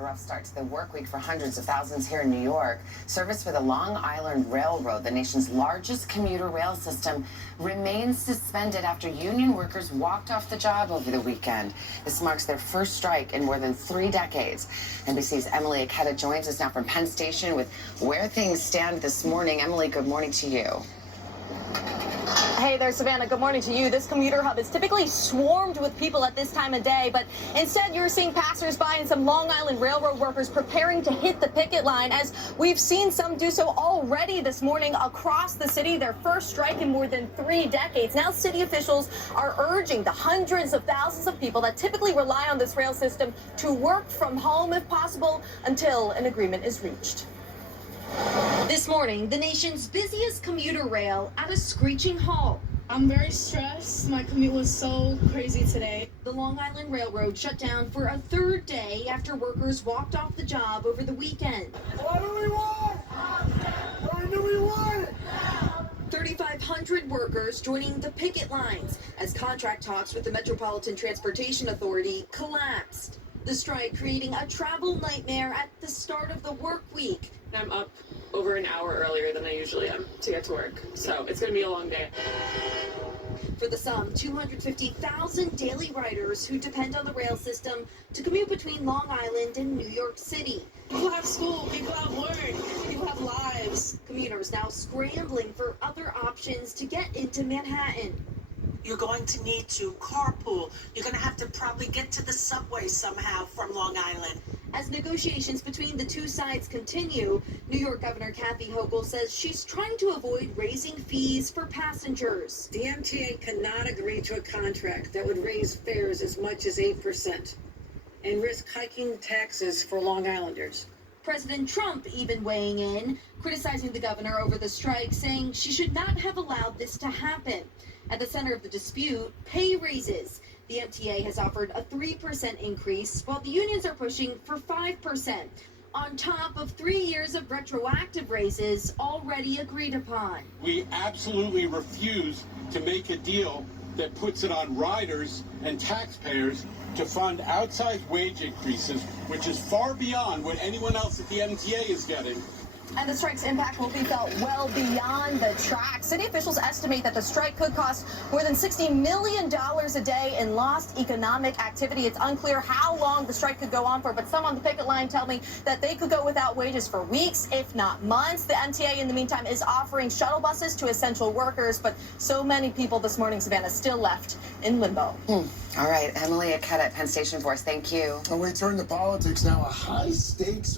A rough start to the work week for hundreds of thousands here in New York. Service for the Long Island Railroad, the nation's largest commuter rail system, remains suspended after union workers walked off the job over the weekend. This marks their first strike in more than 3 decades. NBC's Emilie Ikeda joins us now from Penn Station with where things stand this morning. Emilie, good morning to you. Hey there, Savannah. Good morning to you. This commuter hub is typically swarmed with people at this time of day, but instead you're seeing passersby and some Long Island Railroad workers preparing to hit the picket line, as we've seen some do so already this morning across the city, their first strike in more than 3 decades. Now city officials are urging the hundreds of thousands of people that typically rely on this rail system to work from home if possible until an agreement is reached. This morning, the nation's busiest commuter rail at a screeching halt. I'm very stressed. My commute was so crazy today. The Long Island Railroad shut down for a 3rd day after workers walked off the job over the weekend. What do we want? What do we want? 3,500 workers joining the picket lines as contract talks with the Metropolitan Transportation Authority collapsed. The strike creating a travel nightmare at the start of the work week. I'm up over an hour earlier than I usually am to get to work, so it's going to be a long day. For the some 250,000 daily riders who depend on the rail system to commute between Long Island and New York City. People have school, people have work, people have lives. Commuters now scrambling for other options to get into Manhattan. You're going to need to carpool. You're going to have to probably get to the subway somehow from Long Island. As negotiations between the two sides continue, New York Governor Kathy Hochul says she's trying to avoid raising fees for passengers. The MTA cannot agree to a contract that would raise fares as much as 8% and risk hiking taxes for Long Islanders. President Trump even weighing in, criticizing the governor over the strike, saying she should not have allowed this to happen. At the center of the dispute, pay raises. The MTA has offered a 3% increase, while the unions are pushing for 5%, on top of 3 years of retroactive raises already agreed upon. We absolutely refuse to make a deal that puts it on riders and taxpayers to fund outsized wage increases, which is far beyond what anyone else at the MTA is getting. And the strike's impact will be felt well beyond the track. City officials estimate that the strike could cost more than $60 million a day in lost economic activity. It's unclear how long the strike could go on for, but some on the picket line tell me that they could go without wages for weeks, if not months. The MTA, in the meantime, is offering shuttle buses to essential workers, but so many people this morning, Savannah, still left in limbo. All right, Emilie Ikeda at Penn Station for us. Thank you. And we turn to politics now. A high-stakes